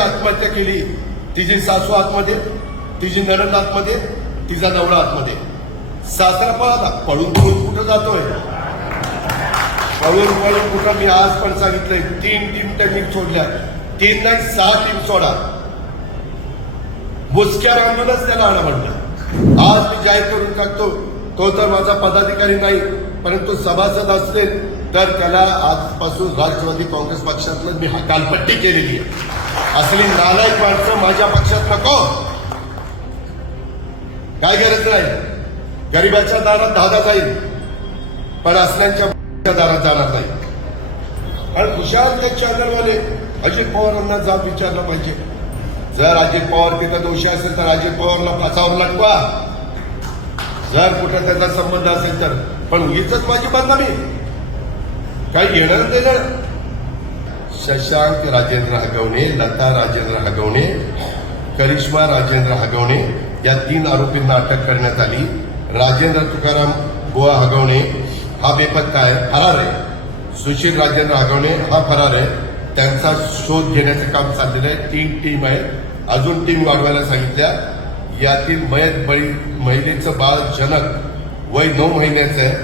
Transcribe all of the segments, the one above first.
आत्महत्या केली. तिची सासू आतमध्ये तिची नणंद आतमध्ये तिचा नवरा आतमध्ये. सासरा पळाला पळून पळून कुठं जातोय? पळून पळून कुठं मी आज पण सांगितलंय तीन टीम त्यांनी सोडल्या. तीन नाही सहा टीम सोडा. मुसक्या रांगूनच त्याला आणा म्हणलं आज मी जाहीर करून टाकतो तो तर माझा पदाधिकारी नाही परंतु सभासद असेल तर त्याला आजपासून राष्ट्रवादी काँग्रेस पक्षातलं मी हकालपट्टी केलेली आहे. असली नालायक माणसं माझ्या पक्षात नको. काय गरज नाही. गरीबाच्या दारात धादा जाईल पण असल्यांच्या दारात जाणार नाही. आणि हुशार ते चॅनलवाले अजित पवारांना जाब विचारलं पाहिजे. जर अजित पवार तिथं दोषी असेल तर अजित पवारला फासावर लटवा जर कुठे त्याचा संबंध असेल तर. पण उगीच माझी बदनामी काही घेणं देणार शशांक राजेंद्र हगवणे लता राजेंद्र हगवणे करिश्मा राजेंद्र हगवणे या तीन आरोपींना अटक करण्यात आली. राजेंद्र तुकाराम बुवा हगवणे हा बेपत्ता आहे फरार आहे. सुशील राजेंद्र हगवणे हा फरार आहे. त्यांचा शोध घेण्याचं काम चाललेलं आहे. तीन टीम आहे अजून टीम वाढवायला सांगितल्या. यातील मयत बळी महिलेचं बाळ जनक वय नऊ महिन्याचं आहे.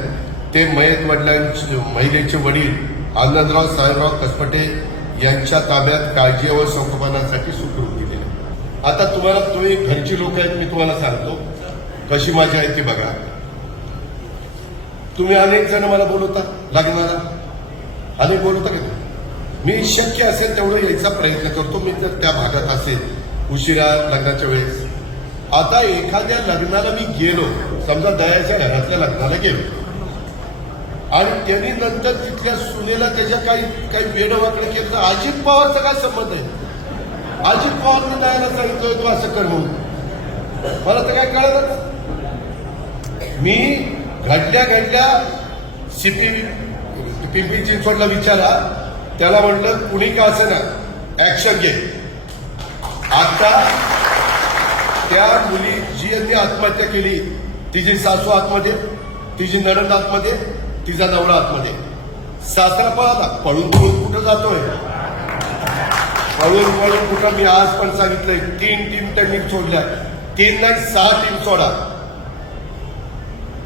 ते मयत वडिलांचे महिलेचे वडील आनंदराव साहेबराव कसपटे यांच्या ताब्यात काळजी व संगोपनासाठी सुखरूप दिलेले आता तुम्हाला तुम्ही घरची लोक आहेत मी तुम्हाला सांगतो. कशी माझी आहे ती बघा. तुम्ही अनेक जण मला बोलवता लग्नाला अनेक बोलवता का? मी शक्य असेल तेवढं यायचा प्रयत्न करतो. मी जर त्या भागात असेल उशिरा लग्नाच्या वेळेस. आता एखाद्या लग्नाला मी गेलो. समजा दयाच्या घरातल्या लग्नाला गेलो. आणि त्यांनी नंतर तिथल्या सुनेला त्याच्या काही काही वेडवाकडे केलं तर अजित पवारचा काय संबंध आहे? अजित पवारने जायला सांगितलं तू असं कर म्हणून. मला तर काय कळलं मी घडल्या घडल्या सीपी पिंपरी चिंचवडला विचारा त्याला म्हटलं कुणी का असे ना ऍक्शन घे. आता त्या मुली जी यांनी आत्महत्या केली तिची सासू आतमध्ये तिची नडद आतमध्ये तिचा नवरा आतमध्ये. सासरा पळाला पळून पळून कुठं जातोय? पळून पळून कुठं मी आज पण सांगितलंय तीन टीम त्यांनी सोडल्या. तीन नाही सहा टीम सोडा.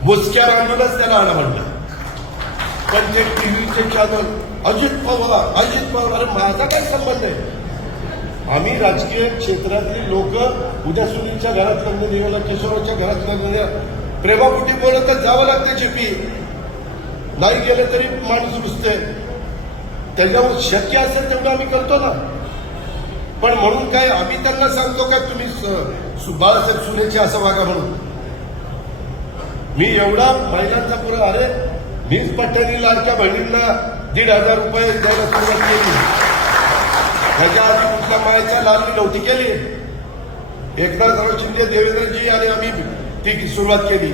मुसक्या बांधूनच त्याला आणा म्हणलं पण ते टीव्हीचे चॅनल अजित पवार अजित पवार अरे माझा काय संबंध आहे? आम्ही राजकीय क्षेत्रातली लोक उद्या सुनीलच्या घरात लग्न निघालं किशोराच्या घरात लग्न निघालं. प्रेमापुटी बोलत तर जावं लागतं चिपी नाही गेलं तरी माणूस रुजते त्याच्यावर शक्य असेल तेवढं आम्ही करतो ना. पण म्हणून काय आम्ही त्यांना सांगतो काय तुम्ही बाळासाहेब सुनेचे असं वागा म्हणून. मी एवढा महिलांचा पुरा अरे मीच पट्ट्यानी लाडक्या बहिणींना दीड हजार रुपये द्यायला सुरुवात केली. त्याच्या आधी कुठल्या मायाच्या लालनी नव्हती केली. एकनाथराव शिंदे देवेंद्रजी आणि आम्ही ती सुरुवात केली.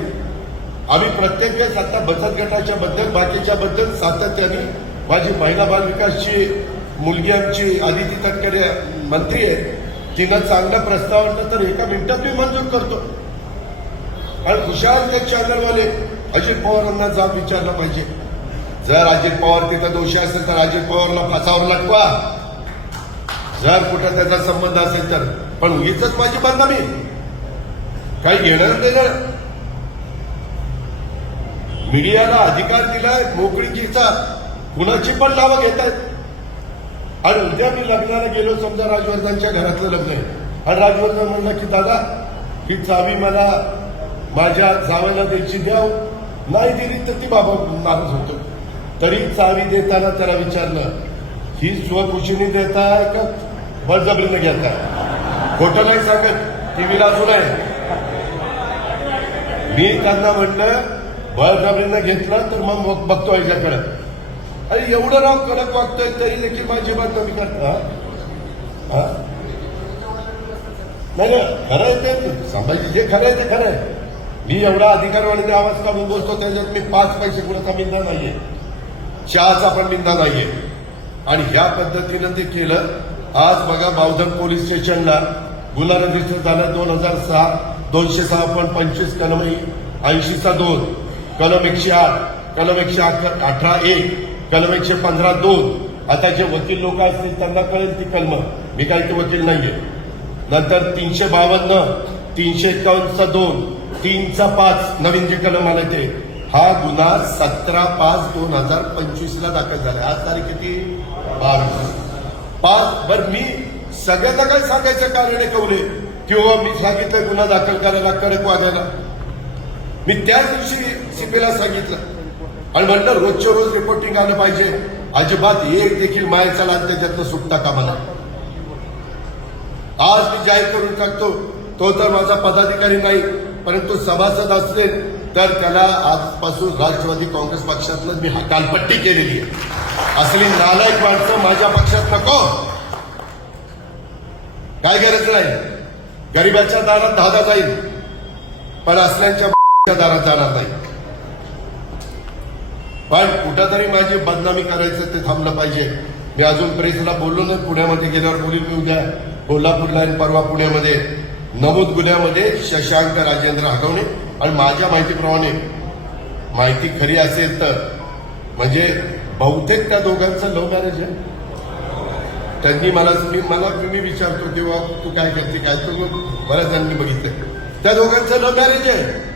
आम्ही प्रत्येक वेळेस आता बचत गटाच्या बद्दल बाकीच्या बद्दल सातत्याने माझी महिला बाल विकासची मुलगी आमची आदिती तटकरे मंत्री आहे तिनं चांगला प्रस्ताव आणला तर एका मिनिटात मी मंजूर करतो. आणि खुशाल ते चॅनलवाले अजित पवारांना जाब विचारलं पाहिजे. जर अजित पवार तिथं दोषी असेल तर अजित पवारला फासावर लटवा जर कुठं त्याचा संबंध असेल तर. पण उगीच माझी बदनामी. काही घेणं देणं मीडियाला अधिकार दिलाय मोकळीकीचा कुणाची पण नावं घेत आहेत आणि उद्या मी लग्नाला गेलो समजा राजवर्धनच्या घरातलं लग्न आहे. आणि राजवर्धन म्हणलं की दादा ही चावी मला माझ्या जावेला द्यायची द्याव हो. नाही दिली तर ती बाबा माणूस होतो. तरी चावी देताना त्याला विचारलं ही स्वखुशीने देताय का बळजबरीने घेता खोटं नाही सांगत. टीव्हीला अजून आहे. मी त्यांना म्हणलं बळजबरीनं घेतलं तर मग मग बघतो याच्याकडे अरे एवढं राव कडक वागतोय तरी देखील माझी बात कमी करता नाही खरं आहे ते. संभाजी जे खरं आहे ते खरं आहे. मी एवढा अधिकारवाणीने आवाज काढून बोलतो त्याच्यात मी पाच पैसे कुणाचा मिंदा नाहीये. चहाचा पण मिंदा नाहीये. आणि ह्या पद्धतीनं ते केलं. आज बघा बावधन पोलीस स्टेशनला गुन्हा रजिस्टर झाला दोन हजार सहा दोनशे सहा पण पंचवीस कलम ऐंशीचा दोन. कलम एकशे आठ कलम एकशे अठरा एक कलम एकशे पंधरा दोन. आता जे वकील लोक असतील त्यांना कळेल ती कलम. मी काही ते वकील नाहीये. नंतर तीनशे बावन्न तीनशे एकावन्नचा दोन तीनचा पाच. नवीन जे कलम आले ते. हा गुन्हा सतरा पाच दोन हजार पंचवीस ला दाखल झाला. आज तारीख किती? बावीस. पाच. बर मी सगळ्यांना काय सांगायचं कारण आहे कवले किंवा हो, मी सांगितलं गुन्हा दाखल करायला कडक वाजायला. मी त्याच दिवशी डीसीपीला सांगितलं. आणि म्हणलं रोजच्या रोज रिपोर्टिंग आलं पाहिजे. अजिबात एक देखील मायाचा लाग त्याच्यातलं सुटता का मला आज मी जाहीर करून टाकतो तो तर माझा पदाधिकारी नाही परंतु सभासद असले तर त्याला आजपासून राष्ट्रवादी काँग्रेस पक्षातलं मी कालपट्टी केलेली आहे. असली नालायक माणसं माझ्या पक्षात नको. काय गरज नाही. गरिबाच्या दारात धादा जाईल पण असल्यांच्या दारात जाणार नाही. पण कुठंतरी माझी बदनामी करायचं ते थांबलं पाहिजे. मी अजून प्रेसला बोललो ना पुण्यामध्ये गेल्यावर बोलील मी उद्या कोल्हापूरला आणि परवा पुण्यामध्ये. नमूद गुन्ह्यामध्ये शशांक राजेंद्र हगवणे आणि माझ्या माहितीप्रमाणे. माहिती खरी असेल तर. म्हणजे बहुतेक त्या दोघांचं लव्ह मॅरेज आहे. त्यांनी मला मी मला मी विचारतो तेव्हा तू काय करते काय तू बऱ्याच जणांनी बघितलं. त्या दोघांचं लव्ह मॅरेज आहे.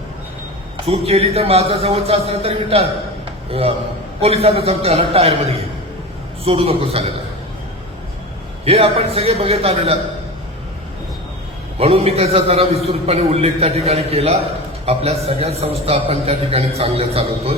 चूक केली तर माझा जवळचा असला तरी मी टायर पोलिसांना सांगतो ह्याला टायरमध्ये घे. सोडू नको चालेल हे आपण सगळे बघत आलेला म्हणून मी त्याचा जरा विस्तृतपणे उल्लेख त्या ठिकाणी केला. आपल्या सगळ्या संस्था आपण त्या ठिकाणी चांगल्या चालवतोय.